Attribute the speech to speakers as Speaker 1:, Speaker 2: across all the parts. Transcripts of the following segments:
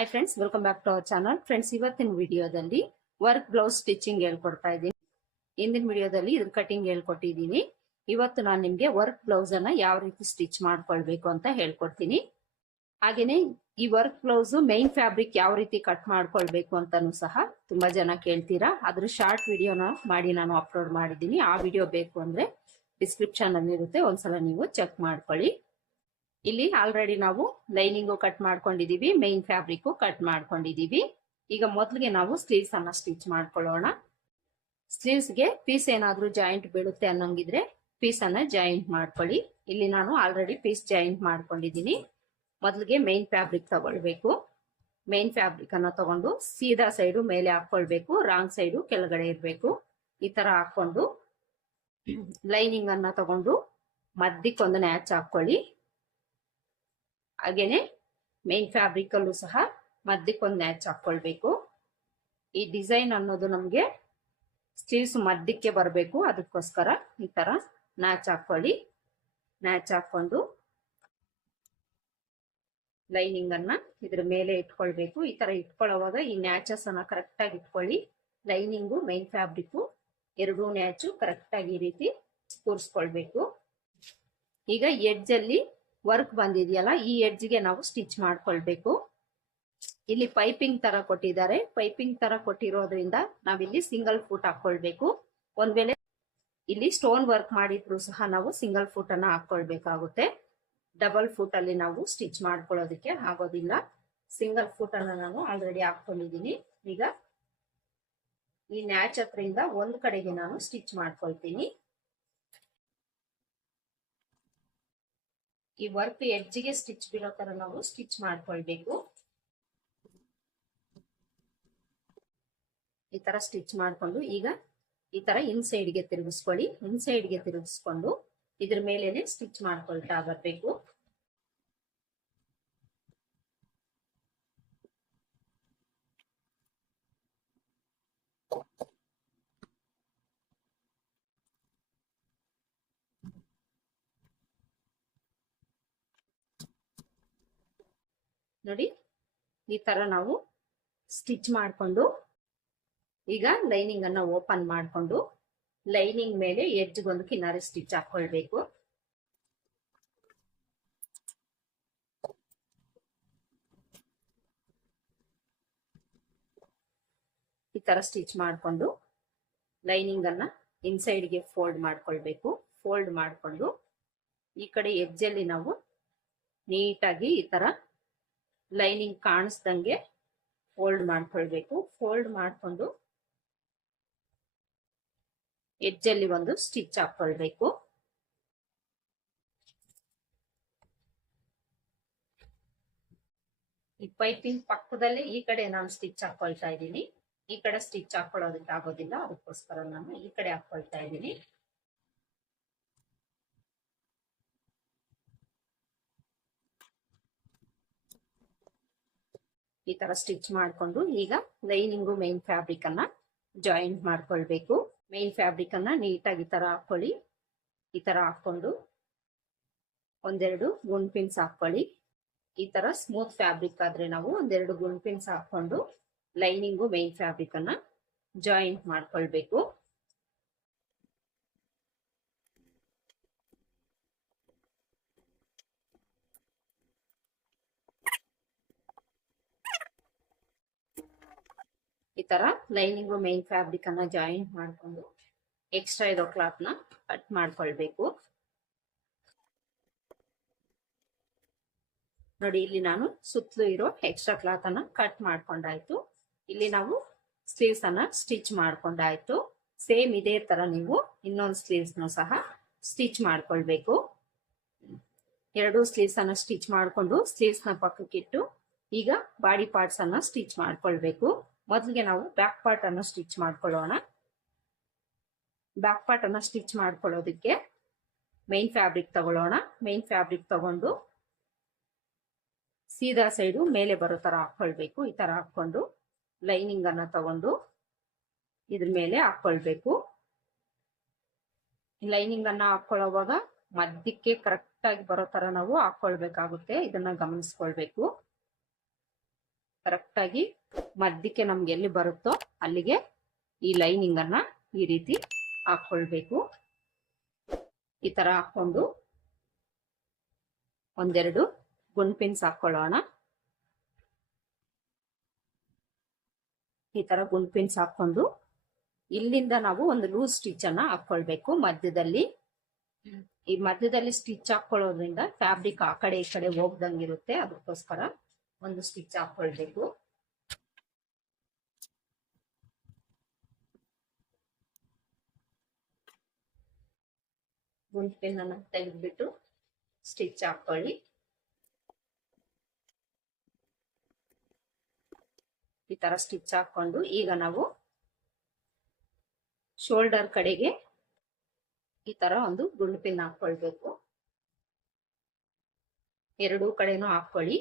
Speaker 1: Hi friends welcome back to our channel friends ಇವತ್ತಿನ ವಿಡಿಯೋದಲ್ಲಿ work blouse stitching ಹೇಳ್ಕೊಡ್ತಾ ಇದ್ದೀನಿ. ಹಿಂದಿನ ವಿಡಿಯೋದಲ್ಲಿ ಇದ್ರ ಕಟಿಂಗ್ ಹೇಳ್ಕೊಟ್ಟಿದ್ದೀನಿ. ಇವತ್ತು ನಾನು ನಿಮಗೆ ವರ್ಕ್ ಬ್ಲೌಸ್ ಅನ್ನ ಯಾವ ರೀತಿ ಸ್ಟಿಚ್ ಮಾಡ್ಕೊಳ್ಬೇಕು ಅಂತ ಹೇಳ್ಕೊಡ್ತೀನಿ. ಹಾಗೇನೆ ಈ ವರ್ಕ್ ಬ್ಲೌಸ್ ಮೈನ್ ಫ್ಯಾಬ್ರಿಕ್ ಯಾವ ರೀತಿ ಕಟ್ ಮಾಡ್ಕೊಳ್ಬೇಕು ಅಂತಾನು ಸಹ ತುಂಬಾ ಜನ ಕೇಳ್ತೀರಾ. ಅದ್ರ ಶಾರ್ಟ್ ವಿಡಿಯೋನ ಮಾಡಿ ನಾನು ಅಪ್ಲೋಡ್ ಮಾಡಿದ್ದೀನಿ. ಆ ವಿಡಿಯೋ ಬೇಕು ಅಂದ್ರೆ ಡಿಸ್ಕ್ರಿಪ್ಷನ್ ಅಲ್ಲಿ ಇರುತ್ತೆ ಒಂದ್ಸಲ ನೀವು ಚೆಕ್ ಮಾಡ್ಕೊಳ್ಳಿ. ಇಲ್ಲಿ ಆಲ್ರೆಡಿ ನಾವು ಲೈನಿಂಗು ಕಟ್ ಮಾಡ್ಕೊಂಡಿದೀವಿ ಮೈನ್ ಫ್ಯಾಬ್ರಿಕ್ ಕಟ್ ಮಾಡ್ಕೊಂಡಿದೀವಿ. ಈಗ ಮೊದಲಿಗೆ ನಾವು ಸ್ಲೀವ್ಸ್ ಅನ್ನ ಸ್ಟಿಚ್ ಮಾಡ್ಕೊಳ್ಳೋಣ. ಸ್ಲೀವ್ಸ್ಗೆ ಪೀಸ್ ಏನಾದ್ರೂ ಜಾಯಿಂಟ್ ಬೀಳುತ್ತೆ ಅನ್ನೋಂಗಿದ್ರೆ ಪೀಸ್ ಅನ್ನ ಜಾಯಿಂಟ್ ಮಾಡ್ಕೊಳ್ಳಿ. ಇಲ್ಲಿ ನಾನು ಆಲ್ರೆಡಿ ಪೀಸ್ ಜಾಯಿಂಟ್ ಮಾಡ್ಕೊಂಡಿದ್ದೀನಿ ಮೊದಲಿಗೆ ಮೈನ್ ಫ್ಯಾಬ್ರಿಕ್ ತಗೊಳ್ಬೇಕು. ಮೈನ್ ಫ್ಯಾಬ್ರಿಕ್ ಅನ್ನ ತಗೊಂಡು ಸೀದಾ ಸೈಡು ಮೇಲೆ ಹಾಕೊಳ್ಬೇಕು ರಾಂಗ್ ಸೈಡು ಕೆಳಗಡೆ ಇರಬೇಕು. ಈ ತರ ಹಾಕೊಂಡು ಲೈನಿಂಗ್ ಅನ್ನ ತಗೊಂಡು ಮದ್ದಿಕ್ಕೊಂದು ನ್ಯಾಚ್ ಹಾಕೊಳ್ಳಿ ಹಾಗೇನೆ ಮೇನ್ ಫ್ಯಾಬ್ರಿಕ್ ಅಲ್ಲೂ ಸಹ ಮಧ್ಯಕ್ಕೊಂದು ನ್ಯಾಚ್ ಹಾಕೊಳ್ಬೇಕು ಈ ಡಿಸೈನ್ ಅನ್ನೋದು ನಮಗೆ ಸ್ಲೀವ್ಸ್ ಮಧ್ಯಕ್ಕೆ ಬರಬೇಕು. ಅದಕ್ಕೋಸ್ಕರ ಈ ತರ ನ್ಯಾಚ್ ಹಾಕೊಳ್ಳಿ. ನ್ಯಾಚ್ ಹಾಕೊಂಡು ಲೈನಿಂಗ್ ಅನ್ನ ಇದ್ರ ಮೇಲೆ ಇಟ್ಕೊಳ್ಬೇಕು. ಈ ತರ ಇಟ್ಕೊಳ್ಳೋವಾಗ ಈ ನ್ಯಾಚಸ್ ಅನ್ನ ಕರೆಕ್ಟ್ ಆಗಿ ಇಟ್ಕೊಳ್ಳಿ. ಲೈನಿಂಗು ಮೇನ್ ಫ್ಯಾಬ್ರಿಕ್ ಎರಡೂ ನ್ಯಾಚು ಕರೆಕ್ಟ್ ಆಗಿ ಈ ರೀತಿ ಕೂರಿಸ್ಕೊಳ್ಬೇಕು. ಈಗ ಎಡ್ಜ್ ಅಲ್ಲಿ ವರ್ಕ್ ಬಂದಿದೆಯಲ್ಲ, ಈ ಎಡ್ಜ್ಗೆ ನಾವು ಸ್ಟಿಚ್ ಮಾಡ್ಕೊಳ್ಬೇಕು. ಇಲ್ಲಿ ಪೈಪಿಂಗ್ ತರ ಕೊಟ್ಟಿದ್ದಾರೆ. ಪೈಪಿಂಗ್ ತರ ಕೊಟ್ಟಿರೋದ್ರಿಂದ ನಾವಿಲ್ಲಿ ಸಿಂಗಲ್ ಫುಟ್ ಹಾಕೊಳ್ಬೇಕು. ಒಂದ್ ವೇಳೆ ಇಲ್ಲಿ ಸ್ಟೋನ್ ವರ್ಕ್ ಮಾಡಿದ್ರು ಸಹ ನಾವು ಸಿಂಗಲ್ ಫುಟ್ ಅನ್ನ ಹಾಕೊಳ್ಬೇಕಾಗುತ್ತೆ. ಡಬಲ್ ಫುಟ್ ಅಲ್ಲಿ ನಾವು ಸ್ಟಿಚ್ ಮಾಡ್ಕೊಳ್ಳೋದಕ್ಕೆ ಆಗೋದಿಲ್ಲ. ಸಿಂಗಲ್ ಫುಟ್ ಅನ್ನ ನಾನು ಆಲ್ರೆಡಿ ಹಾಕೊಂಡಿದ್ದೀನಿ ಈಗ ಈ ನ್ಯಾಚ್ ಹತ್ರಿಂದ ಒಂದ್ ಕಡೆಗೆ ನಾನು ಸ್ಟಿಚ್ ಮಾಡ್ಕೊಳ್ತೀನಿ. ಈ ವರ್ಕ್ ಎಡ್ಜ್ಗೆ ಸ್ಟಿಚ್ ಬಿರೋ ತರ ನಾವು ಸ್ಟಿಚ್ ಮಾಡ್ಕೊಳ್ಬೇಕು. ಈ ತರ ಸ್ಟಿಚ್ ಮಾಡ್ಕೊಂಡು ಈಗ ಈ ತರ ಇನ್ಗೆ ತಿರುಗಿಸ್ಕೊಳ್ಳಿ. ಇನ್ಗೆ ತಿರುಗಿಸ್ಕೊಂಡು ಇದ್ರ ಮೇಲೇನೆ ಸ್ಟಿಚ್ ಮಾಡ್ಕೊಳ್ತಾ ಬರ್ಬೇಕು. ನೋಡಿ, ಈ ತರ ನಾವು ಸ್ಟಿಚ್ ಮಾಡಿಕೊಂಡು, ಈಗ ಲೈನಿಂಗ್ ಅನ್ನ ಓಪನ್ ಮಾಡಿಕೊಂಡು ಲೈನಿಂಗ್ ಮೇಲೆ ಎಡ್ಜ್ಗೊಂದು ಕಿನಾರಿ ಸ್ಟಿಚ್ ಹಾಕೊಳ್ಬೇಕು. ಈ ತರ ಸ್ಟಿಚ್ ಮಾಡಿಕೊಂಡು ಲೈನಿಂಗ್ ಅನ್ನ ಇನ್ಸೈಡ್ಗೆ ಫೋಲ್ಡ್ ಮಾಡ್ಕೊಳ್ಬೇಕು. ಫೋಲ್ಡ್ ಮಾಡಿಕೊಂಡು, ಈ ಕಡೆ ಎಡ್ಜಲ್ಲಿ ನಾವು ನೀಟಾಗಿ ಈ ತರ ಲೈನಿಂಗ್ ಕಾಣಿಸ್ದಂಗೆ ಫೋಲ್ಡ್ ಮಾಡ್ಕೊಳ್ಬೇಕು. ಫೋಲ್ಡ್ ಮಾಡಿಕೊಂಡು ಎಜ್ಜಲ್ಲಿ ಒಂದು ಸ್ಟಿಚ್ ಹಾಕೊಳ್ಬೇಕು ಈ ಪೈಪಿಂಗ್ ಪಕ್ಕದಲ್ಲಿ ಈ ಕಡೆ ನಾನು ಸ್ಟಿಚ್ ಹಾಕೊಳ್ತಾ ಇದ್ದೀನಿ. ಈ ಕಡೆ ಸ್ಟಿಚ್ ಹಾಕೊಳ್ಳೋದಕ್ಕೆ ಆಗೋದಿಲ್ಲ, ಅದಕ್ಕೋಸ್ಕರ ನಾನು ಈ ಕಡೆ ಹಾಕೊಳ್ತಾ ಇದ್ದೀನಿ. ಈ ತರ ಸ್ಟಿಚ್ ಮಾಡ್ಕೊಂಡು ಈಗ ಲೈನಿಂಗು ಮೈನ್ ಫ್ಯಾಬ್ರಿಕ್ ಅನ್ನ ಜಾಯಿಂಟ್ ಮಾಡ್ಕೊಳ್ಬೇಕು. ಮೇನ್ ಫ್ಯಾಬ್ರಿಕ್ ಅನ್ನ ನೀಟಾಗಿ ಈ ತರ ಹಾಕೊಳ್ಳಿ ಈ ತರ ಹಾಕೊಂಡು ಒಂದೆರಡು ಗುಂಡ್ ಪಿನ್ಸ್ ಹಾಕೊಳ್ಳಿ ಈ ತರ ಸ್ಮೂತ್ ಫ್ಯಾಬ್ರಿಕ್ ಆದ್ರೆ ನಾವು ಒಂದೆರಡು ಗುಂಡ್ ಪಿನ್ಸ್ ಹಾಕೊಂಡು ಲೈನಿಂಗು ಮೈನ್ ಫ್ಯಾಬ್ರಿಕ್ ಅನ್ನ ಜಾಯಿಂಟ್ ಮಾಡ್ಕೊಳ್ಬೇಕು ಈ ತರ ಲೈನಿಂಗು ಮೇನ್ ಫ್ಯಾಬ್ರಿಕ್ ಅನ್ನ ಜಾಯಿಂಟ್ ಮಾಡ್ಕೊಂಡು ಎಕ್ಸ್ಟ್ರಾ ಇರೋ ಕ್ಲಾತ್ನ ಕಟ್ ಮಾಡ್ಕೊಳ್ಬೇಕು. ನೋಡಿ, ಇಲ್ಲಿ ನಾನು ಸುತ್ತಲೂ ಇರೋ ಎಕ್ಸ್ಟ್ರಾ ಕ್ಲಾತ್ ಅನ್ನ ಕಟ್ ಮಾಡ್ಕೊಂಡಾಯ್ತು. ಇಲ್ಲಿ ನಾವು ಸ್ಲೀವ್ಸ್ ಅನ್ನ ಸ್ಟಿಚ್ ಮಾಡ್ಕೊಂಡಾಯ್ತು. ಸೇಮ್ ಇದೇ ತರ ನೀವು ಇನ್ನೊಂದು ಸ್ಲೀವ್ಸ್ನ ಸಹ ಸ್ಟಿಚ್ ಮಾಡ್ಕೊಳ್ಬೇಕು. ಎರಡು ಸ್ಲೀವ್ಸ್ ಅನ್ನ ಸ್ಟಿಚ್ ಮಾಡ್ಕೊಂಡು ಸ್ಲೀವ್ಸ್ನ ಪಕ್ಕಕ್ಕಿಟ್ಟು ಈಗ ಬಾಡಿ ಪಾರ್ಟ್ಸ್ ಅನ್ನ ಸ್ಟಿಚ್ ಮಾಡ್ಕೊಳ್ಬೇಕು. ಮೊದಲಿಗೆ ನಾವು ಬ್ಯಾಕ್ ಪಾರ್ಟ್ ಅನ್ನು ಸ್ಟಿಚ್ ಮಾಡ್ಕೊಳ್ಳೋಣ. ಬ್ಯಾಕ್ ಪಾರ್ಟ್ ಅನ್ನು ಸ್ಟಿಚ್ ಮಾಡ್ಕೊಳ್ಳೋದಕ್ಕೆ ಮೈನ್ ಫ್ಯಾಬ್ರಿಕ್ ತಗೊಳ್ಳೋಣ. ಮೈನ್ ಫ್ಯಾಬ್ರಿಕ್ ತಗೊಂಡು ಸೀದಾ ಸೈಡು ಮೇಲೆ ಬರೋ ತರ ಹಾಕೊಳ್ಬೇಕು ಈ ತರ ಹಾಕೊಂಡು ಲೈನಿಂಗ್ ಅನ್ನ ತಗೊಂಡು ಇದ್ರ ಮೇಲೆ ಹಾಕೊಳ್ಬೇಕು ಲೈನಿಂಗ್ ಅನ್ನ ಹಾಕೊಳ್ಳೋವಾಗ ಮಧ್ಯಕ್ಕೆ ಕರೆಕ್ಟ್ ಆಗಿ ಬರೋ ತರ ನಾವು ಹಾಕೊಳ್ಬೇಕಾಗುತ್ತೆ ಇದನ್ನ ಗಮನಿಸ್ಕೊಳ್ಬೇಕು. ಕರೆಕ್ಟ್ ಆಗಿ ಮಧ್ಯಕ್ಕೆ ನಮ್ಗೆ ಎಲ್ಲಿ ಬರುತ್ತೋ ಅಲ್ಲಿಗೆ ಈ ಲೈನಿಂಗ್ ಅನ್ನ ಈ ರೀತಿ ಹಾಕೊಳ್ಬೇಕು. ಈ ತರ ಹಾಕೊಂಡು ಒಂದೆರಡು ಗುಂಡ್ಪಿನ್ಸ್ ಹಾಕೊಳ್ಳೋಣ. ಈ ತರ ಗುಂಡ್ಪಿನ್ಸ್ ಹಾಕೊಂಡು ಇಲ್ಲಿಂದ ನಾವು ಒಂದು ಲೂಸ್ ಸ್ಟಿಚ್ ಅನ್ನ ಹಾಕೊಳ್ಬೇಕು. ಮಧ್ಯದಲ್ಲಿ ಈ ಮಧ್ಯದಲ್ಲಿ ಸ್ಟಿಚ್ ಹಾಕೊಳ್ಳೋದ್ರಿಂದ ಫ್ಯಾಬ್ರಿಕ್ ಆ ಕಡೆ ಈ ಕಡೆ ಹೋಗ್ದಂಗಿರುತ್ತೆ. ಅದಕ್ಕೋಸ್ಕರ ಒಂದು ಸ್ಟಿಚ್ ಹಾಕೊಳ್ಬೇಕು ಗುಂಪಿನ ತೆಗೆದ್ಬಿಟ್ಟು ಸ್ಟಿಚ್ ಹಾಕೊಳ್ಳಿ. ಈ ತರ ಸ್ಟಿಚ್ ಹಾಕೊಂಡು ಈಗ ನಾವು ಶೋಲ್ಡರ್ ಕಡೆಗೆ ಈ ತರ ಒಂದು ಗುಂಡು ಪಿನ್ ಹಾಕೊಳ್ಬೇಕು. ಎರಡೂ ಕಡೆನೂ ಹಾಕೊಳ್ಳಿ.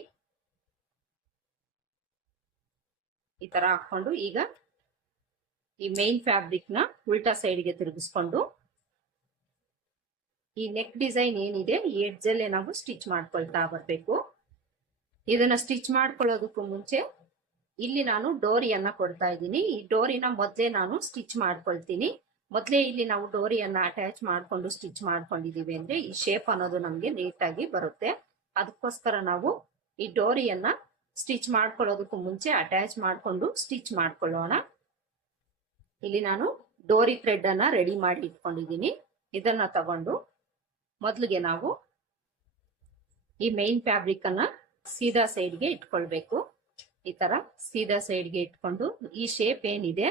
Speaker 1: ಈ ತರ ಹಾಕೊಂಡು ಈಗ ಈ ಮೇನ್ ಫ್ಯಾಬ್ರಿಕ್ನ ಉಲ್ಟಾ ಸೈಡ್ಗೆ ತಿರುಗಿಸ್ಕೊಂಡು ಈ ನೆಕ್ ಡಿಸೈನ್ ಏನಿದೆ, ಈ ಎಡ್ಜ್ ಅಲ್ಲೇ ನಾವು ಸ್ಟಿಚ್ ಮಾಡ್ಕೊಳ್ತಾ ಬರ್ಬೇಕು. ಇದನ್ನ ಸ್ಟಿಚ್ ಮಾಡ್ಕೊಳ್ಳೋದಕ್ಕೂ ಮುಂಚೆ ಇಲ್ಲಿ ನಾನು ಡೋರಿಯನ್ನ ಕೊಡ್ತಾ ಇದ್ದೀನಿ. ಈ ಡೋರಿನ ಮೊದಲೇ ನಾನು ಸ್ಟಿಚ್ ಮಾಡ್ಕೊಳ್ತೀನಿ. ಮೊದಲೇ ಇಲ್ಲಿ ನಾವು ಡೋರಿಯನ್ನ ಅಟ್ಯಾಚ್ ಮಾಡ್ಕೊಂಡು ಸ್ಟಿಚ್ ಮಾಡ್ಕೊಂಡಿದೀವಿ ಅಂದ್ರೆ ಈ ಶೇಪ್ ಅನ್ನೋದು ನಮ್ಗೆ ನೀಟಾಗಿ ಬರುತ್ತೆ. ಅದಕ್ಕೋಸ್ಕರ ನಾವು ಈ ಡೋರಿಯನ್ನ ಸ್ಟಿಚ್ ಮಾಡ್ಕೊಳ್ಳೋದಕ್ಕೂ ಮುಂಚೆ ಅಟ್ಯಾಚ್ ಮಾಡಿಕೊಂಡು ಸ್ಟಿಚ್ ಮಾಡ್ಕೊಳ್ಳೋಣ. ಇಲ್ಲಿ ನಾನು ಡೋರಿ ಥ್ರೆಡ್ ಅನ್ನ ರೆಡಿ ಮಾಡಿ ಇಟ್ಕೊಂಡಿದ್ದೀನಿ. ಇದನ್ನ ತಗೊಂಡು ಮೊದಲಿಗೆ ನಾವು ಈ ಮೇನ್ ಫ್ಯಾಬ್ರಿಕ್ ಅನ್ನ ಸೀದಾ ಸೈಡ್ಗೆ ಇಟ್ಕೊಳ್ಬೇಕು. ಈ ತರ ಸೀದಾ ಸೈಡ್ಗೆ ಇಟ್ಕೊಂಡು ಈ ಶೇಪ್ ಏನಿದೆ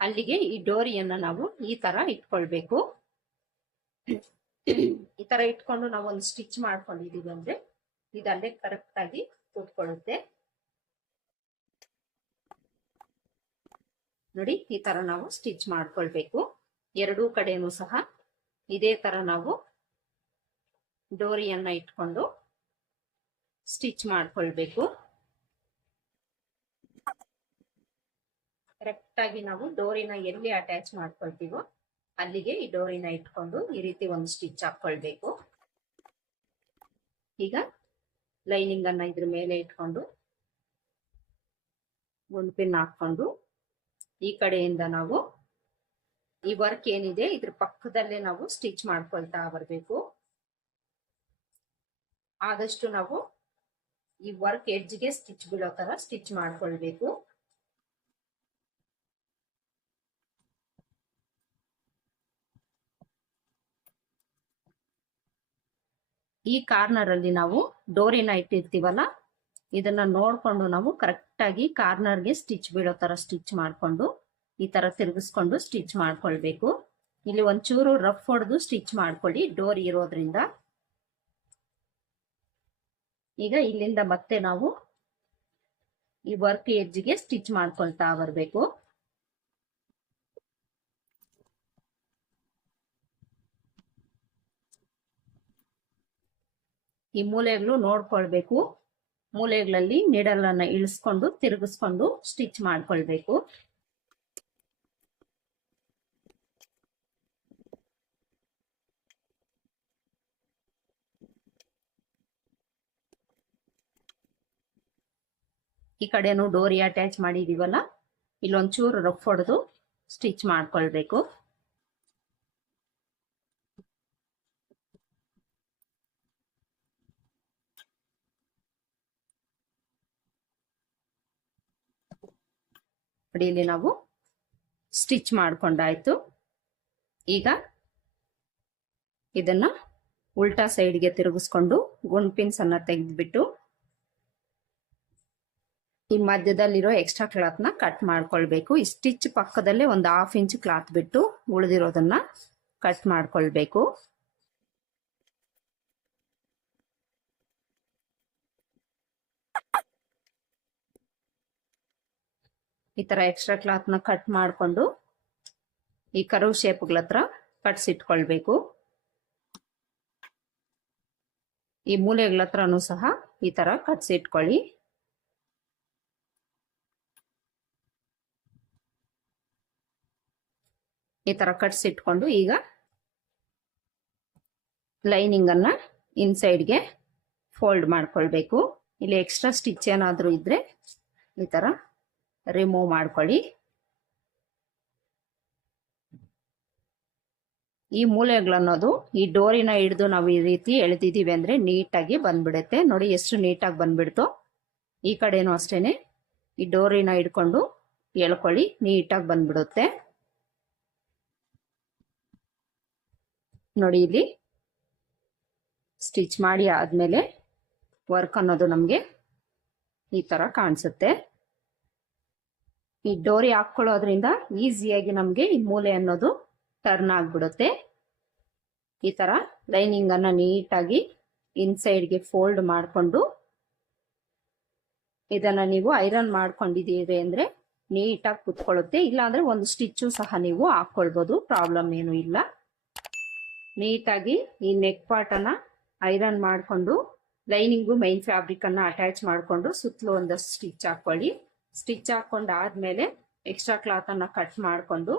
Speaker 1: ಅಲ್ಲಿಗೆ ಈ ಡೋರಿಯನ್ನ ನಾವು ಈ ತರ ಇಟ್ಕೊಳ್ಬೇಕು. ಈ ತರ ಇಟ್ಕೊಂಡು ನಾವು ಒಂದು ಸ್ಟಿಚ್ ಮಾಡ್ಕೊಂಡಿದೀವಿ ಅಂದ್ರೆ ಇದಲ್ಲೇ ಕರೆಕ್ಟ್ ಆಗಿ ಕೂತ್ಕೊಳ್ಳುತ್ತೆ ನೋಡಿ, ಈ ತರ ನಾವು ಸ್ಟಿಚ್ ಮಾಡ್ಕೊಳ್ಬೇಕು. ಎರಡೂ ಕಡೆನೂ ಸಹ ಇದೇ ತರ ನಾವು ಡೋರಿಯನ್ನ ಇಟ್ಕೊಂಡು ಸ್ಟಿಚ್ ಮಾಡ್ಕೊಳ್ಬೇಕು. ಕರೆಕ್ಟ್ ಆಗಿ ನಾವು ಡೋರಿನ ಎಲ್ಲಿ ಅಟ್ಯಾಚ್ ಮಾಡ್ಕೊಳ್ತೀವೋ ಅಲ್ಲಿಗೆ ಈ ಡೋರಿನ ಇಟ್ಕೊಂಡು ಈ ರೀತಿ ಒಂದು ಸ್ಟಿಚ್ ಹಾಕೊಳ್ಬೇಕು ಈಗ ಲೈನಿಂಗ್ ಅನ್ನ ಇದ್ರ ಮೇಲೆ ಇಟ್ಕೊಂಡು ಒಂದು ಪಿನ್ ಹಾಕೊಂಡು ಈ ಕಡೆಯಿಂದ ನಾವು ಈ ವರ್ಕ್ ಏನಿದೆ ಇದ್ರ ಪಕ್ಕದಲ್ಲೇ ನಾವು ಸ್ಟಿಚ್ ಮಾಡ್ಕೊಳ್ತಾ ಬರಬೇಕು. ಆದಷ್ಟು ನಾವು ಈ ವರ್ಕ್ ಎಡ್ಜ್ಗೆ ಸ್ಟಿಚ್ ಬೀಳೋ ತರ ಸ್ಟಿಚ್ ಮಾಡ್ಕೊಳ್ಬೇಕು. ಈ ಕಾರ್ನರ್ ಅಲ್ಲಿ ನಾವು ಡೋರಿನ ಇಟ್ಟಿರ್ತೀವಲ್ಲ, ಇದನ್ನ ನೋಡ್ಕೊಂಡು ನಾವು ಕರೆಕ್ಟ್ ಆಗಿ ಕಾರ್ನರ್ಗೆ ಸ್ಟಿಚ್ ಬೀಳೋ ತರ ಸ್ಟಿಚ್ ಮಾಡ್ಕೊಂಡು, ಈ ತರ ತಿರುಗಿಸ್ಕೊಂಡು ಸ್ಟಿಚ್ ಮಾಡ್ಕೊಳ್ಬೇಕು. ಇಲ್ಲಿ ಒಂಚೂರು ರಫ್ ಹೊಡೆದು ಸ್ಟಿಚ್ ಮಾಡ್ಕೊಳ್ಳಿ ಡೋರ್ ಇರೋದ್ರಿಂದ. ಈಗ ಇಲ್ಲಿಂದ ಮತ್ತೆ ನಾವು ಈ ವರ್ಕ್ ಎಜ್ಜಿಗೆ ಸ್ಟಿಚ್ ಮಾಡ್ಕೊಳ್ತಾ ಬರಬೇಕು. ಈ ಮೂಲೆಗಳು ನೋಡ್ಕೊಳ್ಬೇಕು. ಮೂಲೆಗಳಲ್ಲಿ ನಿಡಲನ್ನ ಇಳಿಸ್ಕೊಂಡು, ತಿರುಗಿಸ್ಕೊಂಡು ಸ್ಟಿಚ್ ಮಾಡ್ಕೊಳ್ಬೇಕು. ಈ ಕಡೆನೂ ಡೋರಿ ಅಟ್ಯಾಚ್ ಮಾಡಿದೀವಲ್ಲ? ಇಲ್ಲೊಂಚೂರು ರಫ್ ಹೊಡೆದು ಸ್ಟಿಚ್ ಮಾಡ್ಕೊಳ್ಬೇಕು. ಇಲ್ಲಿ ನಾವು ಸ್ಟಿಚ್ ಮಾಡ್ಕೊಂಡಾಯ್ತು. ಈಗ ಇದನ್ನ ಉಲ್ಟಾ ಸೈಡ್ಗೆ ತಿರುಗಿಸ್ಕೊಂಡು ಗುಂಡ್ ಪಿನ್ಸ್ ಅನ್ನ ತೆಗೆದ್ಬಿಟ್ಟು ಈ ಮಧ್ಯದಲ್ಲಿರೋ ಎಕ್ಸ್ಟ್ರಾ ಕ್ಲಾತ್ನ ಕಟ್ ಮಾಡ್ಕೊಳ್ಬೇಕು. ಈ ಸ್ಟಿಚ್ ಪಕ್ಕದಲ್ಲೇ ಒಂದು ಹಾಫ್ ಇಂಚ್ ಕ್ಲಾತ್ ಬಿಟ್ಟು ಉಳಿದಿರೋದನ್ನ ಕಟ್ ಮಾಡ್ಕೊಳ್ಬೇಕು. ಈ ತರ ಎಕ್ಸ್ಟ್ರಾ ಕ್ಲಾತ್ನ ಕಟ್ ಮಾಡಿಕೊಂಡು ಈ ಕರು ಶೇಪ್ಗಳ ಹತ್ರ ಕಟ್ಸಿಟ್ಕೊಳ್ಬೇಕು ಈ ಮೂಲೆಗಳ ಹತ್ರನೂ ಸಹ ಈ ತರ ಕಟ್ಸಿಟ್ಕೊಳ್ಳಿ ಈ ತರ ಕಟ್ಸಿಟ್ಕೊಂಡು ಈಗ ಲೈನಿಂಗ್ ಅನ್ನ ಇನ್ಸೈಡ್ಗೆ ಫೋಲ್ಡ್ ಮಾಡ್ಕೊಳ್ಬೇಕು. ಇಲ್ಲಿ ಎಕ್ಸ್ಟ್ರಾ ಸ್ಟಿಚ್ ಏನಾದರೂ ಇದ್ರೆ ಈ ತರ ರಿಮೂವ್ ಮಾಡ್ಕೊಳ್ಳಿ. ಈ ಮೂಲೆಗಳನ್ನೋದು, ಈ ಡೋರಿನ ಹಿಡಿದು ನಾವು ಈ ರೀತಿ ಎಳೆದಿದ್ದೀವಿ ಅಂದ್ರೆ ನೀಟಾಗಿ ಬಂದ್ಬಿಡುತ್ತೆ. ನೋಡಿ ಎಷ್ಟು ನೀಟಾಗಿ ಬಂದ್ಬಿಡ್ತು. ಈ ಕಡೆನೂ ಅಷ್ಟೇನೆ. ಈ ಡೋರಿನ ಹಿಡ್ಕೊಂಡು ಎಳ್ಕೊಳ್ಳಿ, ನೀಟಾಗಿ ಬಂದ್ಬಿಡುತ್ತೆ. ನೋಡಿ ಇಲ್ಲಿ ಸ್ಟಿಚ್ ಮಾಡಿ ಆದ್ಮೇಲೆ ವರ್ಕ್ ಅನ್ನೋದು ನಮಗೆ ಈ ತರ ಕಾಣಿಸುತ್ತೆ. ಈ ಡೋರಿ ಹಾಕ್ಕೊಳ್ಳೋದ್ರಿಂದ ಈಸಿಯಾಗಿ ನಮಗೆ ಈ ಮೂಲೆ ಅನ್ನೋದು ಟರ್ನ್ ಆಗ್ಬಿಡುತ್ತೆ. ಈ ತರ ಲೈನಿಂಗ್ ಅನ್ನ ನೀಟಾಗಿ ಇನ್ಸೈಡ್ಗೆ ಫೋಲ್ಡ್ ಮಾಡಿಕೊಂಡು ಇದನ್ನ ನೀವು ಐರನ್ ಮಾಡ್ಕೊಂಡಿದ್ದೀರಿ ಅಂದ್ರೆ ನೀಟಾಗಿ ಕುತ್ಕೊಳ್ಳುತ್ತೆ. ಇಲ್ಲಾಂದ್ರೆ ಒಂದು ಸ್ಟಿಚ್ಚು ಸಹ ನೀವು ಹಾಕ್ಕೊಳ್ಬೋದು. ಪ್ರಾಬ್ಲಮ್ ಏನು ಇಲ್ಲ. ನೀಟಾಗಿ ಈ ನೆಕ್ ಪಾರ್ಟ್ ಅನ್ನ ಐರನ್ ಮಾಡಿಕೊಂಡು, ಲೈನಿಂಗು ಮೈನ್ ಫ್ಯಾಬ್ರಿಕ್ ಅನ್ನ ಅಟ್ಯಾಚ್ ಮಾಡಿಕೊಂಡು ಸುತ್ತಲೂ ಒಂದಷ್ಟು ಸ್ಟಿಚ್ ಹಾಕೊಳ್ಳಿ ಸ್ಟಿಚ್ ಹಾಕೊಂಡು ಆದ್ಮೇಲೆ ಎಕ್ಸ್ಟ್ರಾ ಕ್ಲಾತ್ ಅನ್ನ ಕಟ್ ಮಾಡಿಕೊಂಡು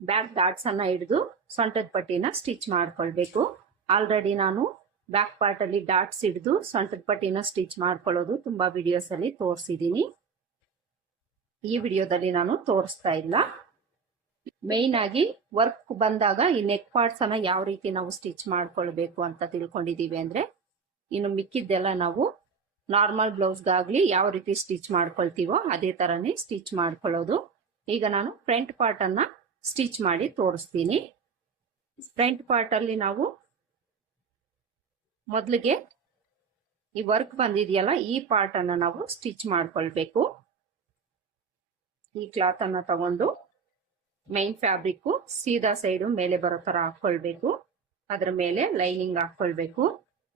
Speaker 1: ಬ್ಯಾಕ್ ಡಾಟ್ಸ್ ಅನ್ನ ಹಿಡಿದು ಸೊಂಟದ ಪಟ್ಟಿನ ಸ್ಟಿಚ್ ಮಾಡ್ಕೊಳ್ಬೇಕು. ಆಲ್ರೆಡಿ ನಾನು ಬ್ಯಾಕ್ ಪಾರ್ಟ್ ಅಲ್ಲಿ ಡಾಟ್ಸ್ ಹಿಡಿದು ಸೊಂಟದ ಪಟ್ಟಿನ ಸ್ಟಿಚ್ ಮಾಡ್ಕೊಳ್ಳೋದು ತುಂಬಾ ವಿಡಿಯೋಸ್ ಅಲ್ಲಿ ತೋರಿಸಿದೀನಿ. ಈ ವಿಡಿಯೋದಲ್ಲಿ ನಾನು ತೋರಿಸ್ತಾ ಇಲ್ಲ. ಮೇನ್ ಆಗಿ ವರ್ಕ್ ಬಂದಾಗ ಈ ನೆಕ್ ಪಾರ್ಟ್ಸ್ ಅನ್ನ ಯಾವ ರೀತಿ ನಾವು ಸ್ಟಿಚ್ ಮಾಡ್ಕೊಳ್ಬೇಕು ಅಂತ ತಿಳ್ಕೊಂಡಿದೀವಿ ಅಂದ್ರೆ ಇನ್ನು ಮಿಕ್ಕಿದ್ದೆಲ್ಲ ನಾವು ನಾರ್ಮಲ್ ಬ್ಲೌಸ್ಗಾಗ್ಲಿ ಯಾವ ರೀತಿ ಸ್ಟಿಚ್ ಮಾಡ್ಕೊಳ್ತೀವೋ ಅದೇ ತರನೇ ಸ್ಟಿಚ್ ಮಾಡ್ಕೊಳ್ಳೋದು. ಈಗ ನಾನು ಫ್ರಂಟ್ ಪಾರ್ಟ್ ಸ್ಟಿಚ್ ಮಾಡಿ ತೋರಿಸ್ತೀನಿ. ಫ್ರಂಟ್ ಪಾರ್ಟ್ ಅಲ್ಲಿ ನಾವು ಮೊದಲಿಗೆ ಈ ವರ್ಕ್ ಬಂದಿದೆಯಲ್ಲ, ಈ ಪಾರ್ಟ್ ನಾವು ಸ್ಟಿಚ್ ಮಾಡ್ಕೊಳ್ಬೇಕು. ಈ ಕ್ಲಾತ್ ಅನ್ನ ತಗೊಂಡು ಮೈನ್ ಫ್ಯಾಬ್ರಿಕ್ ಸೀದಾ ಸೈಡು ಮೇಲೆ ಬರೋ ತರ ಹಾಕೊಳ್ಬೇಕು ಅದ್ರ ಮೇಲೆ ಲೈನಿಂಗ್ ಹಾಕೊಳ್ಬೇಕು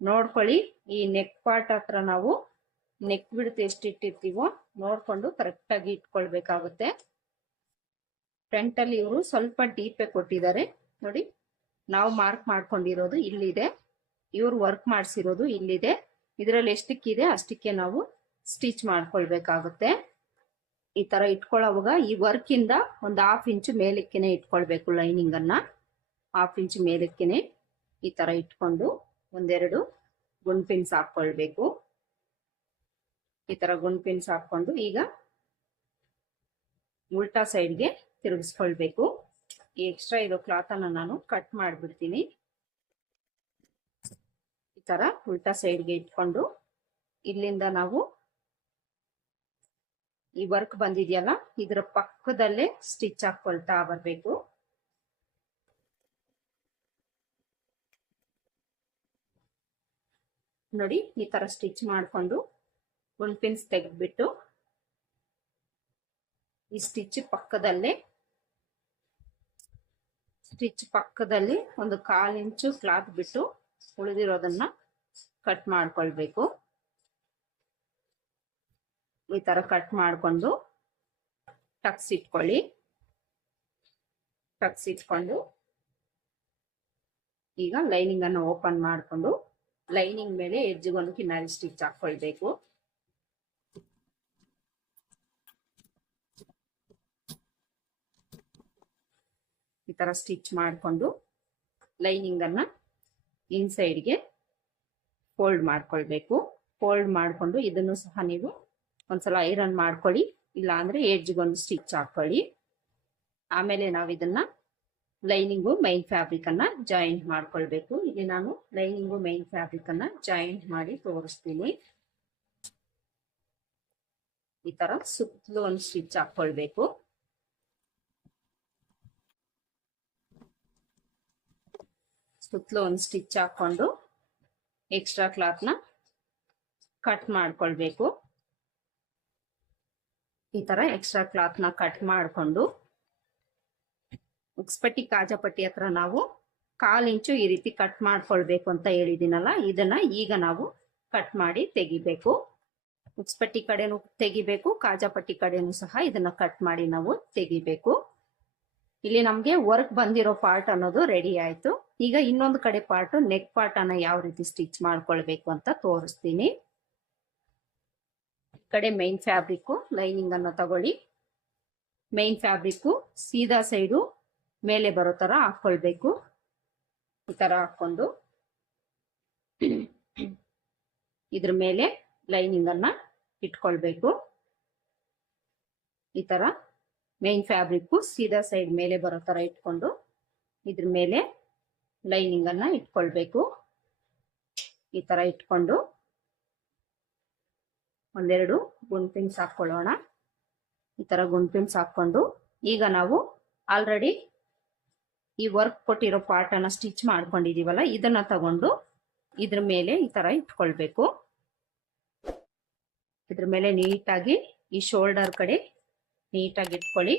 Speaker 1: ನೋಡ್ಕೊಳ್ಳಿ. ಈ ನೆಕ್ ಪಾರ್ಟ್ ಹತ್ರ ನಾವು ನೆಕ್ ಬಿಡ್ತು ಎಷ್ಟು ಇಟ್ಟಿರ್ತೀವೋ ನೋಡ್ಕೊಂಡು ಕರೆಕ್ಟ್ ಆಗಿ ಇಟ್ಕೊಳ್ಬೇಕಾಗುತ್ತೆ. ಫ್ರಂಟ್ ಅಲ್ಲಿ ಇವರು ಸ್ವಲ್ಪ ಡೀಪೇ ಕೊಟ್ಟಿದ್ದಾರೆ. ನೋಡಿ, ನಾವು ಮಾರ್ಕ್ ಮಾಡ್ಕೊಂಡಿರೋದು ಇಲ್ಲಿದೆ. ಇವ್ರು ವರ್ಕ್ ಮಾಡಿಸಿರೋದು ಇಲ್ಲಿದೆ. ಇದರಲ್ಲಿ ಎಷ್ಟಕ್ಕಿದೆ ಅಷ್ಟಕ್ಕೆ ನಾವು ಸ್ಟಿಚ್ ಮಾಡ್ಕೊಳ್ಬೇಕಾಗುತ್ತೆ. ಈ ತರ ಇಟ್ಕೊಳ್ಳೋವಾಗ ಈ ವರ್ಕ್ ಇಂದ ಒಂದು ಹಾಫ್ ಇಂಚ್ ಮೇಲಕ್ಕೆ ಇಟ್ಕೊಳ್ಬೇಕು ಲೈನಿಂಗ್ ಅನ್ನ. ಹಾಫ್ ಇಂಚ್ ಮೇಲಕ್ಕೇನೆ ಈ ತರ ಇಟ್ಕೊಂಡು ಒಂದೆರಡು ಗುಂಡ್ ಪಿನ್ಸ್ ಹಾಕೊಳ್ಬೇಕು ಈ ತರ ಗುಂಡ್ ಪಿನ್ಸ್ ಹಾಕೊಂಡು ಈಗ ಉಲ್ಟಾ ಸೈಡ್ಗೆ ತಿರುಗಿಸ್ಕೊಳ್ಬೇಕು. ಈ ಎಕ್ಸ್ಟ್ರಾ ಇರೋ ಕ್ಲಾತ್ ನಾನು ಕಟ್ ಮಾಡ್ಬಿಡ್ತೀನಿ. ಈ ತರ ಉಲ್ಟಾ ಸೈಡ್ಗೆ ಇಟ್ಕೊಂಡು ಇಲ್ಲಿಂದ ನಾವು ಈ ವರ್ಕ್ ಬಂದಿದೆಯಲ್ಲ, ಇದರ ಪಕ್ಕದಲ್ಲೇ ಸ್ಟಿಚ್ ಹಾಕೊಳ್ತಾ ಬರಬೇಕು. ನೋಡಿ, ಈ ತರ ಸ್ಟಿಚ್ ಮಾಡಿಕೊಂಡು ಒಂದು ಪಿನ್ಸ್ ತೆಗೆದ್ಬಿಟ್ಟು ಈ ಸ್ಟಿಚ್ ಪಕ್ಕದಲ್ಲೇ ಸ್ಟಿಚ್ ಪಕ್ಕದಲ್ಲಿ ಒಂದು ಕಾಲ್ ಇಂಚು ಕ್ಲಾತ್ ಬಿಟ್ಟು ಉಳಿದಿರೋದನ್ನ ಕಟ್ ಮಾಡ್ಕೊಳ್ಬೇಕು. ಈ ತರ ಕಟ್ ಮಾಡಿಕೊಂಡು ಟಕ್ಸ್ ಇಟ್ಕೊಳ್ಳಿ. ಟಕ್ಸ್ ಇಟ್ಕೊಂಡು ಈಗ ಲೈನಿಂಗ್ ಅನ್ನು ಓಪನ್ ಮಾಡಿಕೊಂಡು ಲೈನಿಂಗ್ ಮೇಲೆ ಎಜ್ಜಿಗೊಂದು ಕಿನ್ನಾರಿ ಸ್ಟಿಚ್ ಹಾಕೊಳ್ಬೇಕು. ಈ ತರ ಸ್ಟಿಚ್ ಮಾಡಿಕೊಂಡು ಲೈನಿಂಗ್ ಅನ್ನ ಇನ್ಸೈಡ್ಗೆ ಫೋಲ್ಡ್ ಮಾಡ್ಕೊಳ್ಬೇಕು. ಫೋಲ್ಡ್ ಮಾಡಿಕೊಂಡು ಇದನ್ನು ಸಹ ನೀವು ಒಂದ್ಸಲ ಐರನ್ ಮಾಡ್ಕೊಳ್ಳಿ ಇಲ್ಲ ಅಂದ್ರೆ ಎಡ್ಜ್ಗೊಂದು ಸ್ಟಿಚ್ ಹಾಕೊಳ್ಳಿ. ಆಮೇಲೆ ನಾವು ಇದನ್ನ ಲೈನಿಂಗು ಮೈನ್ ಫ್ಯಾಬ್ರಿಕ್ ಅನ್ನ ಜಾಯಿಂಟ್ ಮಾಡ್ಕೊಳ್ಬೇಕು. ಇಲ್ಲಿ ನಾನು ಲೈನಿಂಗು ಮೈನ್ ಫ್ಯಾಬ್ರಿಕ್ ಅನ್ನ ಜಾಯಿಂಟ್ ಮಾಡಿ ತೋರಿಸ್ತೀನಿ. ಈ ತರ ಸುತ್ತಲೂ ಒಂದು ಸ್ಟಿಚ್ ಹಾಕೊಳ್ಬೇಕು ಸುತ್ತಲೂ ಒಂದು ಸ್ಟಿಚ್ ಹಾಕೊಂಡು ಎಕ್ಸ್ಟ್ರಾ ಕ್ಲಾತ್ನ ಕಟ್ ಮಾಡ್ಕೊಳ್ಬೇಕು. ಈ ತರ ಎಕ್ಸ್ಟ್ರಾ ಕ್ಲಾತ್ನ ಕಟ್ ಮಾಡಿಕೊಂಡು ಉಕ್ಸ್ಪಟ್ಟಿ ಕಾಜಾಪಟ್ಟಿ ಹತ್ರ ನಾವು ಕಾಲ್ ಇಂಚು ಈ ರೀತಿ ಕಟ್ ಮಾಡ್ಕೊಳ್ಬೇಕು ಅಂತ ಹೇಳಿದಿನಲ್ಲ ಇದನ್ನ ಈಗ ನಾವು ಕಟ್ ಮಾಡಿ ತೆಗಿಬೇಕು. ಉಕ್ಸ್ಪಟ್ಟಿ ಕಡೆನೂ ತೆಗಿಬೇಕು, ಕಾಜಾಪಟ್ಟಿ ಕಡೆನೂ ಸಹ ಇದನ್ನ ಕಟ್ ಮಾಡಿ ನಾವು ತೆಗಿಬೇಕು. ಇಲ್ಲಿ ನಮ್ಗೆ ವರ್ಕ್ ಬಂದಿರೋ ಪಾರ್ಟ್ ಅನ್ನೋದು ರೆಡಿ ಆಯ್ತು. ಈಗ ಇನ್ನೊಂದು ಕಡೆ ಪಾರ್ಟ್ ನೆಕ್ ಪಾರ್ಟ್ ಅನ್ನ ಯಾವ ರೀತಿ ಸ್ಟಿಚ್ ಮಾಡ್ಕೊಳ್ಬೇಕು ಅಂತ ತೋರಿಸ್ತೀನಿ. ಕಡೆ ಮೈನ್ ಫ್ಯಾಬ್ರಿಕ್ ಲೈನಿಂಗ್ ಅನ್ನ ತಗೊಳ್ಳಿ. ಮೈನ್ ಫ್ಯಾಬ್ರಿಕ್ ಸೀದಾ ಸೈಡು ಮೇಲೆ ಬರೋ ತರ ಹಾಕೊಳ್ಬೇಕು. ಈ ತರ ಹಾಕೊಂಡು ಇದ್ರ ಮೇಲೆ ಲೈನಿಂಗ್ ಅನ್ನ ಇಟ್ಕೊಳ್ಬೇಕು. ಈ ತರ ಮೇನ್ ಫ್ಯಾಬ್ರಿಕ್ ಸೀದಾ ಸೈಡ್ ಮೇಲೆ ಬರೋ ತರ ಇಟ್ಕೊಂಡು ಇದ್ರ ಮೇಲೆ ಲೈನಿಂಗ್ ಅನ್ನ ಇಟ್ಕೊಳ್ಬೇಕು. ಈ ತರ ಇಟ್ಕೊಂಡು ಒಂದೆರಡು ಗುಂಪಿನ್ಸ್ ಹಾಕೊಳ್ಳೋಣ ಈ ತರ ಗುಂಪಿನ್ಸ್ ಹಾಕೊಂಡು ಈಗ ನಾವು ಆಲ್ರೆಡಿ ಈ ವರ್ಕ್ ಕೊಟ್ಟಿರೋ ಪಾರ್ಟ್ ಅನ್ನ ಸ್ಟಿಚ್ ಮಾಡ್ಕೊಂಡಿದೀವಲ್ಲ, ಇದನ್ನ ತಗೊಂಡು ಇದ್ರ ಮೇಲೆ ಈ ತರ ಇಟ್ಕೊಳ್ಬೇಕು. ಇದ್ರ ಮೇಲೆ ನೀಟಾಗಿ ಈ ಶೋಲ್ಡರ್ ಕಡೆ ನೀಟಾಗಿ ಇಟ್ಕೊಳ್ಳಿ.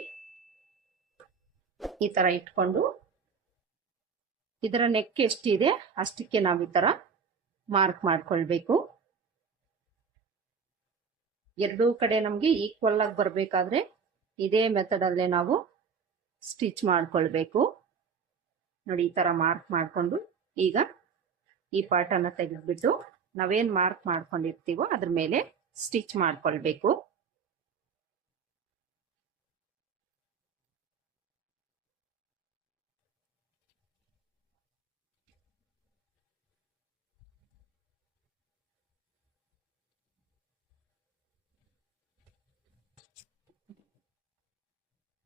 Speaker 1: ಈ ತರ ಇಟ್ಕೊಂಡು ಇದರ ನೆಕ್ ಎಷ್ಟಿದೆ ಅಷ್ಟಕ್ಕೆ ನಾವು ಈ ತರ ಮಾರ್ಕ್ ಮಾಡ್ಕೊಳ್ಬೇಕು. ಎರಡೂ ಕಡೆ ನಮ್ಗೆ ಈಕ್ವಲ್ ಆಗಿ ಬರ್ಬೇಕಾದ್ರೆ ಇದೇ ಮೆಥಡ್ ಅಲ್ಲೇ ನಾವು ಸ್ಟಿಚ್ ಮಾಡ್ಕೊಳ್ಬೇಕು. ನೋಡಿ ಈ ತರ ಮಾರ್ಕ್ ಮಾಡ್ಕೊಂಡು ಈಗ ಈ ಪಾರ್ಟ್ ಅನ್ನ ತೆಗೆದ್ಬಿಟ್ಟು ನಾವೇನ್ ಮಾರ್ಕ್ ಮಾಡ್ಕೊಂಡಿರ್ತೀವೋ ಅದ್ರ ಮೇಲೆ ಸ್ಟಿಚ್ ಮಾಡ್ಕೊಳ್ಬೇಕು.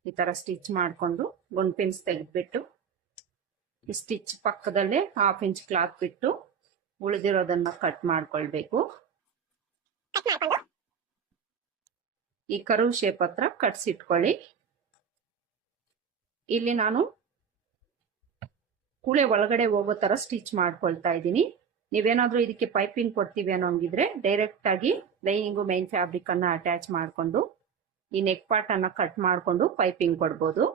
Speaker 1: ಈ ತರ ಸ್ಟಿಚ್ ಮಾಡ್ಕೊಂಡು ಗುಂಡ್ ಪಿನ್ಸ್ ತೆಗೆದ್ಬಿಟ್ಟು ಸ್ಟಿಚ್ ಪಕ್ಕದಲ್ಲೇ ಹಾಫ್ ಇಂಚ್ ಕ್ಲಾತ್ ಬಿಟ್ಟು ಉಳಿದಿರೋದನ್ನ ಕಟ್ ಮಾಡ್ಕೊಳ್ಬೇಕು. ಈ ಕರು ಶೇಪ್ ಹತ್ರ ಕಟ್ಸಿಟ್ಕೊಳ್ಳಿ ಇಲ್ಲಿ ನಾನು ಕೂಳೆ ಒಳಗಡೆ ಹೋಗೋ ತರ ಸ್ಟಿಚ್ ಮಾಡ್ಕೊಳ್ತಾ ಇದ್ದೀನಿ. ನೀವೇನಾದ್ರೂ ಇದಕ್ಕೆ ಪೈಪಿಂಗ್ ಕೊಡ್ತೀವಿ ಅನ್ನೋಂಗಿದ್ರೆ ಡೈರೆಕ್ಟ್ ಆಗಿ ಲೈನಿಂಗು ಮೈನ್ ಫ್ಯಾಬ್ರಿಕ್ ಅನ್ನ ಅಟ್ಯಾಚ್ ಮಾಡ್ಕೊಂಡು ಈ ನೆಕ್ ಪಾರ್ಟ್ ಅನ್ನ ಕಟ್ ಮಾಡ್ಕೊಂಡು ಪೈಪಿಂಗ್ ಕೊಡ್ಬೋದು.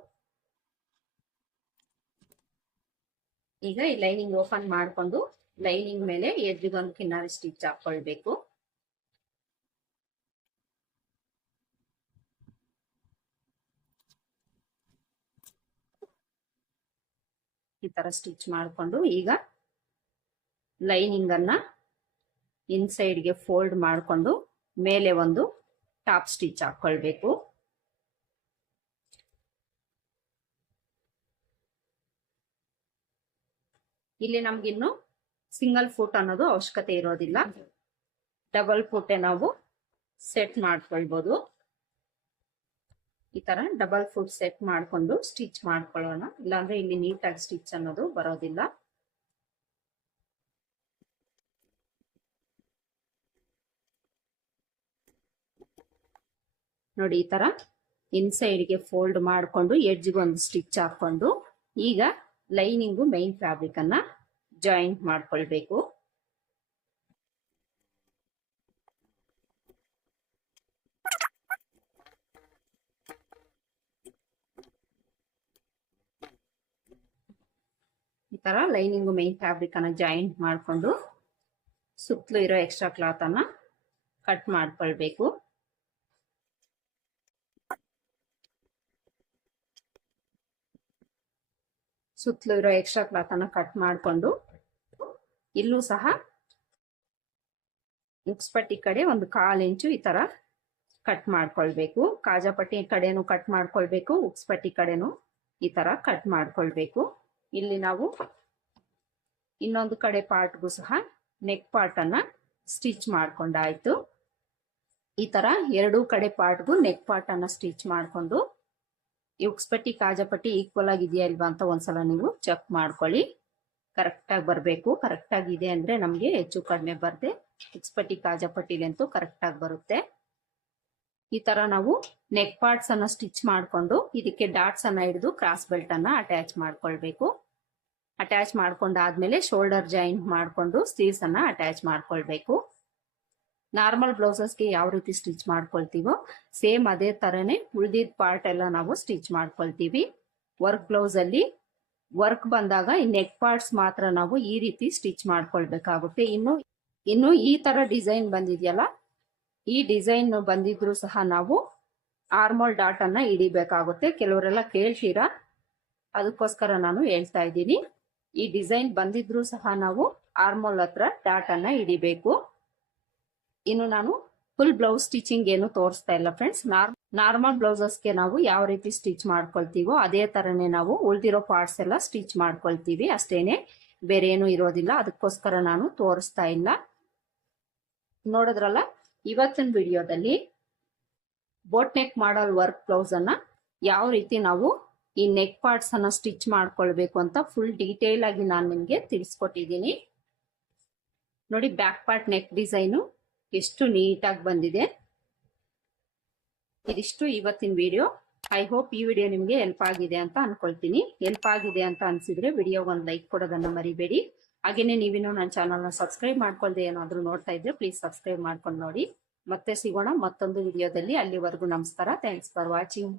Speaker 1: ಈಗ ಈ ಲೈನಿಂಗ್ ಓಪನ್ ಮಾಡ್ಕೊಂಡು ಲೈನಿಂಗ್ ಮೇಲೆ ಎದ್ರಿಗೊಂದು ಕಿನ್ನಾರಿ ಸ್ಟಿಚ್ ಹಾಕೊಳ್ಬೇಕು. ಈ ತರ ಸ್ಟಿಚ್ ಮಾಡ್ಕೊಂಡು ಈಗ ಲೈನಿಂಗ್ ಅನ್ನ ಇನ್ಸೈಡ್ಗೆ ಫೋಲ್ಡ್ ಮಾಡ್ಕೊಂಡು ಮೇಲೆ ಒಂದು ಟಾಪ್ ಸ್ಟಿಚ್ ಹಾಕೊಳ್ಬೇಕು. ಇಲ್ಲಿ ನಮ್ಗಿನ್ನು ಸಿಂಗಲ್ ಫುಟ್ ಅನ್ನೋದು ಅವಶ್ಯಕತೆ ಇರೋದಿಲ್ಲ. ಡಬಲ್ ಫುಟ್ ನಾವು ಸೆಟ್ ಮಾಡ್ಕೊಳ್ಬೋದು. ಈ ತರ ಡಬಲ್ ಫುಟ್ ಸೆಟ್ ಮಾಡ್ಕೊಂಡು ಸ್ಟಿಚ್ ಮಾಡ್ಕೊಳ್ಳೋಣ. ಇಲ್ಲಾಂದ್ರೆ ಇಲ್ಲಿ ನೀಟಾಗಿ ಸ್ಟಿಚ್ ಅನ್ನೋದು ಬರೋದಿಲ್ಲ. ನೋಡಿ ಈ ತರ ಇನ್ಸೈಡ್ಗೆ ಫೋಲ್ಡ್ ಮಾಡಿಕೊಂಡು ಎಡ್ಜ್ಗೆ ಒಂದು ಸ್ಟಿಚ್ ಹಾಕೊಂಡು ಈಗ ಲೈನಿಂಗು ಮೈನ್ ಫ್ಯಾಬ್ರಿಕ್ ಅನ್ನ ಜಾಯಿಂಟ್ ಮಾಡ್ಕೊಳ್ಬೇಕು. ಈ ತರ ಲೈನಿಂಗು ಮೈನ್ ಫ್ಯಾಬ್ರಿಕ್ ಅನ್ನ ಜಾಯಿಂಟ್ ಮಾಡ್ಕೊಂಡು ಸುತ್ತಲೂ ಇರೋ ಎಕ್ಸ್ಟ್ರಾ ಕ್ಲಾತ್ ಅನ್ನ ಕಟ್ ಮಾಡ್ಕೊಳ್ಬೇಕು. ಸುತ್ತಲೂ ಇರೋ ಎಕ್ಸ್ಟ್ರಾ ಕ್ಲಾತ್ ಅನ್ನ ಕಟ್ ಮಾಡಿಕೊಂಡು ಇಲ್ಲೂ ಸಹ ಉಕ್ಸ್ಪಟ್ಟಿ ಕಡೆ ಒಂದು ಕಾಲು ಇಂಚು ಈ ತರ ಕಟ್ ಮಾಡ್ಕೊಳ್ಬೇಕು. ಕಾಜಾಪಟ್ಟಿ ಕಡೆನೂ ಕಟ್ ಮಾಡ್ಕೊಳ್ಬೇಕು ಉಕ್ಸ್ಪಟ್ಟಿ ಕಡೆನೂ ಈ ತರ ಕಟ್ ಮಾಡ್ಕೊಳ್ಬೇಕು. ಇಲ್ಲಿ ನಾವು ಇನ್ನೊಂದು ಕಡೆ ಪಾರ್ಟ್ಗೂ ಸಹ ನೆಕ್ ಪಾರ್ಟನ್ನು ಸ್ಟಿಚ್ ಮಾಡ್ಕೊಂಡಾಯ್ತು. ಈ ತರ ಎರಡೂ ಕಡೆ ಪಾರ್ಟ್ಗೂ ನೆಕ್ ಪಾರ್ಟನ್ನು ಸ್ಟಿಚ್ ಮಾಡ್ಕೊಂಡು ಈ ಉಕ್ಸ್ಪಟ್ಟಿ, ಕಾಜಪಟ್ಟಿ ಈಕ್ವಲ್ ಆಗಿದೆಯಾ ಇಲ್ವಾ ಅಂತ ಒಂದ್ಸಲ ನೀವು ಚೆಕ್ ಮಾಡ್ಕೊಳ್ಳಿ. ಕರೆಕ್ಟ್ ಆಗಿ ಬರಬೇಕು. ಕರೆಕ್ಟ್ ಆಗಿದೆ ಅಂದ್ರೆ ನಮಗೆ ಹೆಚ್ಚು ಕಡಿಮೆ ಬರದೆ ಉಕ್ಸ್ಪಟ್ಟಿ, ಕಾಜಾಪಟ್ಟಿಲಂತೂ ಕರೆಕ್ಟ್ ಆಗಿ ಬರುತ್ತೆ. ಈ ತರ ನಾವು ನೆಕ್ ಪಾರ್ಟ್ಸ್ ಅನ್ನ ಸ್ಟಿಚ್ ಮಾಡ್ಕೊಂಡು ಇದಕ್ಕೆ ಡಾಟ್ಸ್ ಅನ್ನ ಹಿಡಿದು ಕ್ರಾಸ್ ಬೆಲ್ಟ್ ಅನ್ನ ಅಟ್ಯಾಚ್ ಮಾಡ್ಕೊಳ್ಬೇಕು. ಅಟ್ಯಾಚ್ ಮಾಡ್ಕೊಂಡಾದ್ಮೇಲೆ ಶೋಲ್ಡರ್ ಜಾಯಿಂಟ್ ಮಾಡ್ಕೊಂಡು ಸ್ಲೀವ್ಸ್ ಅನ್ನ ಅಟ್ಯಾಚ್ ಮಾಡ್ಕೊಳ್ಬೇಕು. ನಾರ್ಮಲ್ ಬ್ಲೌಸಸ್ಗೆ ಯಾವ ರೀತಿ ಸ್ಟಿಚ್ ಮಾಡ್ಕೊಳ್ತೀವೋ ಸೇಮ್ ಅದೇ ತರನೇ ಉಳಿದಿದ್ದ ಪಾರ್ಟ್ ಎಲ್ಲ ನಾವು ಸ್ಟಿಚ್ ಮಾಡ್ಕೊಳ್ತೀವಿ. ವರ್ಕ್ ಬ್ಲೌಸ್ ಅಲ್ಲಿ ವರ್ಕ್ ಬಂದಾಗ ಈ ನೆಕ್ ಪಾರ್ಟ್ಸ್ ಮಾತ್ರ ನಾವು ಈ ರೀತಿ ಸ್ಟಿಚ್ ಮಾಡ್ಕೊಳ್ಬೇಕಾಗುತ್ತೆ. ಇನ್ನು ಇನ್ನು ಈ ತರ ಡಿಸೈನ್ ಬಂದಿದೆಯಲ್ಲ, ಈ ಡಿಸೈನ್ ಬಂದಿದ್ರು ಸಹ ನಾವು ಆರ್ಮೋಲ್ ಡಾಟ್ ಅನ್ನ ಹಿಡಿಬೇಕಾಗುತ್ತೆ. ಕೆಲವರೆಲ್ಲ ಕೇಳ್ತೀರಾ? ಅದಕ್ಕೋಸ್ಕರ ನಾನು ಹೇಳ್ತಾ ಇದ್ದೀನಿ. ಈ ಡಿಸೈನ್ ಬಂದಿದ್ರು ಸಹ ನಾವು ಆರ್ಮೋಲ್ ಹತ್ರ ಡಾಟ್ ಅನ್ನ ಹಿಡಿಬೇಕು. ಇನ್ನು ನಾನು ಫುಲ್ ಬ್ಲೌಸ್ ಸ್ಟಿಚಿಂಗ್ ಏನು ತೋರಿಸ್ತಾ ಇಲ್ಲ ಫ್ರೆಂಡ್ಸ್ ನಾರ್ಮಲ್ ಬ್ಲೌಸಸ್ಗೆ ನಾವು ಯಾವ ರೀತಿ ಸ್ಟಿಚ್ ಮಾಡ್ಕೊಳ್ತೀವೋ ಅದೇ ತರನೇ ನಾವು ಉಳಿದಿರೋ ಪಾರ್ಟ್ಸ್ ಎಲ್ಲ ಸ್ಟಿಚ್ ಮಾಡ್ಕೊಳ್ತೀವಿ. ಅಷ್ಟೇನೆ ಬೇರೆ ಏನು ಇರೋದಿಲ್ಲ. ಅದಕ್ಕೋಸ್ಕರ ನಾನು ತೋರಿಸ್ತಾ ಇಲ್ಲ. ನೋಡಿದ್ರಲ್ಲ, ಇವತ್ತಿನ ವಿಡಿಯೋದಲ್ಲಿ boat neck model work blouse ಅನ್ನ ಯಾವ ರೀತಿ ನಾವು ಈ ನೆಕ್ ಪಾರ್ಟ್ಸ್ ಅನ್ನ ಸ್ಟಿಚ್ ಮಾಡ್ಕೊಳ್ಬೇಕು ಅಂತ ಫುಲ್ ಡೀಟೇಲ್ ಆಗಿ ನಾನು ನಿಮ್ಗೆ ತಿಳಿಸ್ಕೊಟ್ಟಿದ್ದೀನಿ. ನೋಡಿ ಬ್ಯಾಕ್ ಪಾರ್ಟ್ ನೆಕ್ ಡಿಸೈನು ಎಷ್ಟು ನೀಟಾಗಿ ಬಂದಿದೆ. ಇದಿಷ್ಟು ಇವತ್ತಿನ ವಿಡಿಯೋ. ಐ ಹೋಪ್ ಈ ವಿಡಿಯೋ ನಿಮಗೆ ಹೆಲ್ಪ್ ಆಗಿದೆ ಅಂತ ಅನ್ಕೊಳ್ತೀನಿ. ಹೆಲ್ಪ್ ಆಗಿದೆ ಅಂತ ಅನ್ಸಿದ್ರೆ ವಿಡಿಯೋ ಒಂದು ಲೈಕ್ ಕೊಡೋದನ್ನ ಮರಿಬೇಡಿ. ಹಾಗೇನೆ ನೀವಿನ್ನೂ ನನ್ನ ಚಾನಲ್ನ ಸಬ್ಸ್ಕ್ರೈಬ್ ಮಾಡ್ಕೊಳ್ದೆ ಏನಾದರೂ ನೋಡ್ತಾ ಇದ್ರೆ ಪ್ಲೀಸ್ ಸಬ್ಸ್ಕ್ರೈಬ್ ಮಾಡ್ಕೊಂಡು ನೋಡಿ. ಮತ್ತೆ ಸಿಗೋಣ ಮತ್ತೊಂದು ವಿಡಿಯೋದಲ್ಲಿ. ಅಲ್ಲಿವರೆಗೂ ನಮಸ್ಕಾರ. Thanks for watching